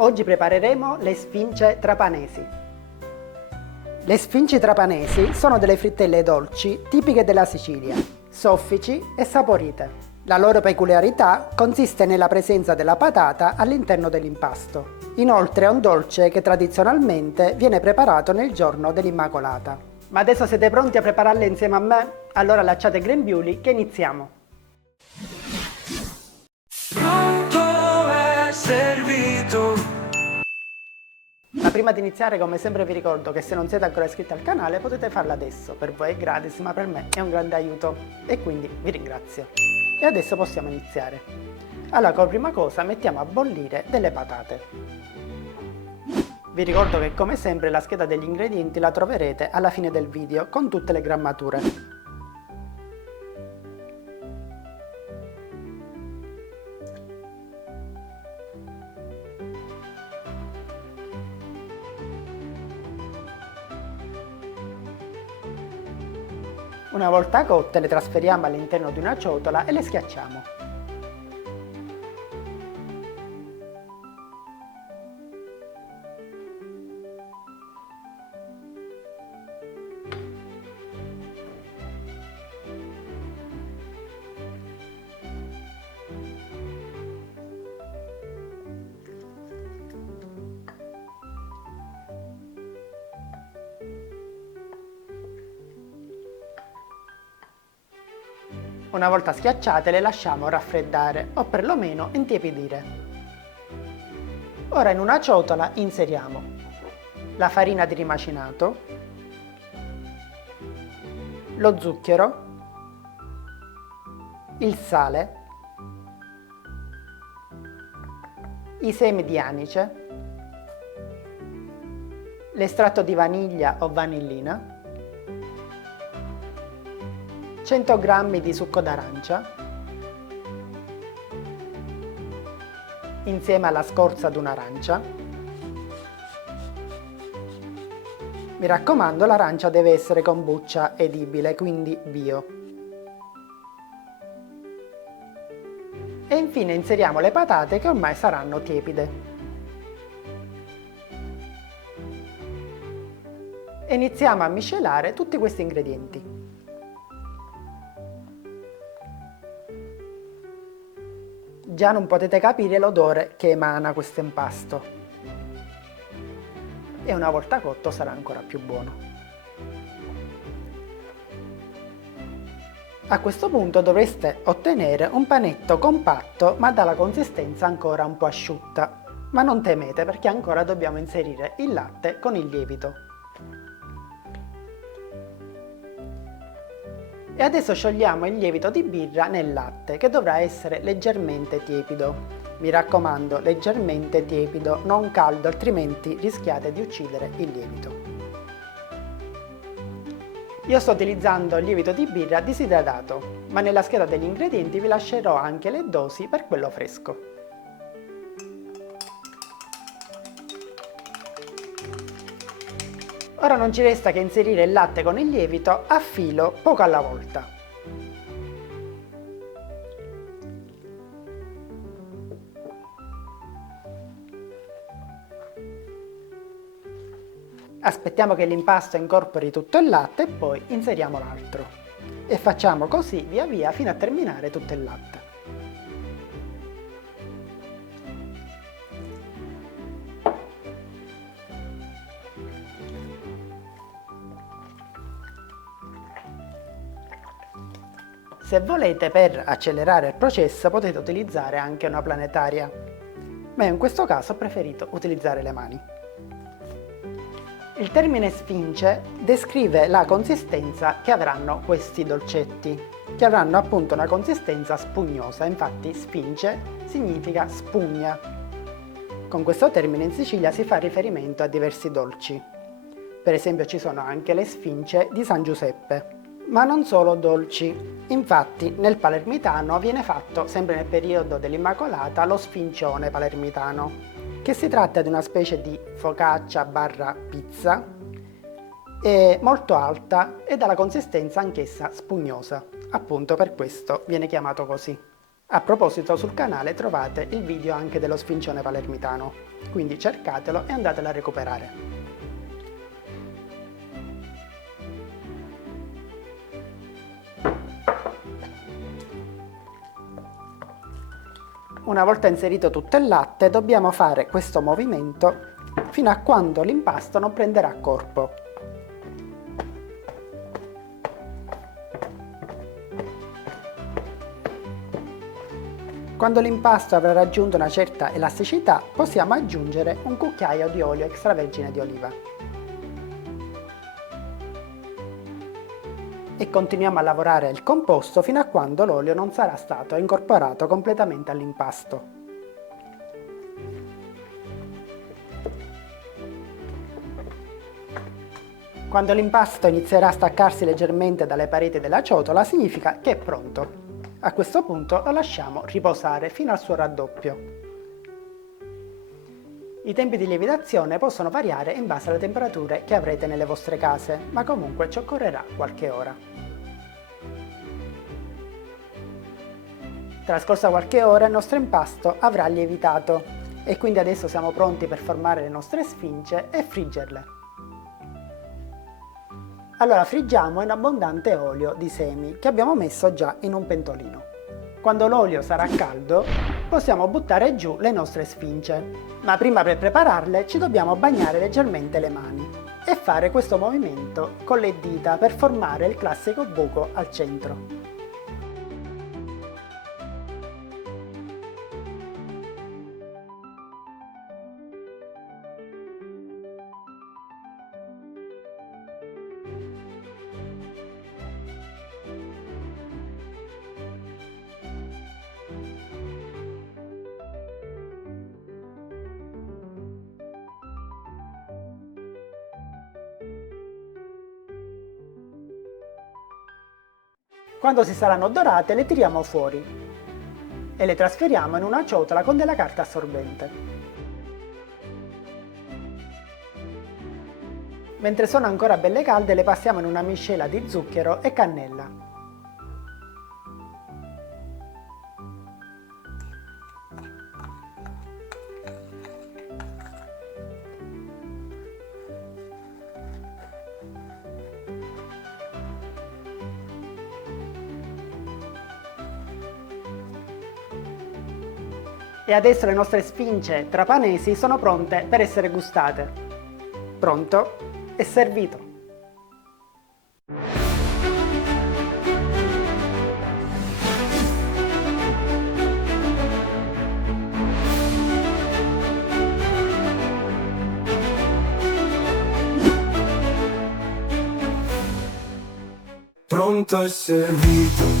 Oggi prepareremo le sfince trapanesi. Le sfinci trapanesi sono delle frittelle dolci tipiche della Sicilia, soffici e saporite. La loro peculiarità consiste nella presenza della patata all'interno dell'impasto. Inoltre è un dolce che tradizionalmente viene preparato nel giorno dell'Immacolata. Ma adesso siete pronti a prepararle insieme a me? Allora allacciate i grembiuli che iniziamo! Pronto è servito. Ma prima di iniziare, come sempre vi ricordo che se non siete ancora iscritti al canale potete farlo adesso, per voi è gratis ma per me è un grande aiuto e quindi vi ringrazio. E adesso possiamo iniziare. Allora, come prima cosa mettiamo a bollire delle patate. Vi ricordo che come sempre la scheda degli ingredienti la troverete alla fine del video con tutte le grammature. Una volta cotte le trasferiamo all'interno di una ciotola e le schiacciamo. Una volta schiacciate le lasciamo raffreddare o perlomeno intiepidire. Ora in una ciotola inseriamo la farina di rimacinato, lo zucchero, il sale, i semi di anice, l'estratto di vaniglia o vanillina, 100 g di succo d'arancia, insieme alla scorza di un'arancia. Mi raccomando, l'arancia deve essere con buccia edibile, quindi bio. E infine inseriamo le patate che ormai saranno tiepide. E iniziamo a miscelare tutti questi ingredienti. Già non potete capire l'odore che emana questo impasto. E una volta cotto sarà ancora più buono. A questo punto dovreste ottenere un panetto compatto ma dalla consistenza ancora un po' asciutta. Ma non temete perché ancora dobbiamo inserire il latte con il lievito. E adesso sciogliamo il lievito di birra nel latte, che dovrà essere leggermente tiepido. Mi raccomando, leggermente tiepido, non caldo, altrimenti rischiate di uccidere il lievito. Io sto utilizzando il lievito di birra disidratato, ma nella scheda degli ingredienti vi lascerò anche le dosi per quello fresco. Ora non ci resta che inserire il latte con il lievito a filo, poco alla volta. Aspettiamo che l'impasto incorpori tutto il latte e poi inseriamo l'altro. E facciamo così via via fino a terminare tutto il latte. Se volete, per accelerare il processo potete utilizzare anche una planetaria, ma io in questo caso ho preferito utilizzare le mani. Il termine sfince descrive la consistenza che avranno questi dolcetti, che avranno appunto una consistenza spugnosa, infatti sfince significa spugna. Con questo termine in Sicilia si fa riferimento a diversi dolci. Per esempio ci sono anche le sfince di San Giuseppe. Ma non solo dolci, infatti nel palermitano viene fatto, sempre nel periodo dell'Immacolata, lo sfincione palermitano, che si tratta di una specie di focaccia barra pizza, è molto alta e dalla consistenza anch'essa spugnosa, appunto per questo viene chiamato così. A proposito, sul canale trovate il video anche dello sfincione palermitano, quindi cercatelo e andatelo a recuperare. Una volta inserito tutto il latte, dobbiamo fare questo movimento fino a quando l'impasto non prenderà corpo. Quando l'impasto avrà raggiunto una certa elasticità, possiamo aggiungere un cucchiaio di olio extravergine di oliva. E continuiamo a lavorare il composto fino a quando l'olio non sarà stato incorporato completamente all'impasto. Quando l'impasto inizierà a staccarsi leggermente dalle pareti della ciotola, significa che è pronto. A questo punto lo lasciamo riposare fino al suo raddoppio. I tempi di lievitazione possono variare in base alle temperature che avrete nelle vostre case, ma comunque ci occorrerà qualche ora. Trascorsa qualche ora il nostro impasto avrà lievitato e quindi adesso siamo pronti per formare le nostre sfinge e friggerle. Allora friggiamo in abbondante olio di semi che abbiamo messo già in un pentolino. Quando l'olio sarà caldo possiamo buttare giù le nostre sfinge, ma prima per prepararle ci dobbiamo bagnare leggermente le mani e fare questo movimento con le dita per formare il classico buco al centro. Quando si saranno dorate le tiriamo fuori e le trasferiamo in una ciotola con della carta assorbente. Mentre sono ancora belle calde le passiamo in una miscela di zucchero e cannella. E adesso le nostre sfinge trapanesi sono pronte per essere gustate. Pronto e servito! Pronto e servito.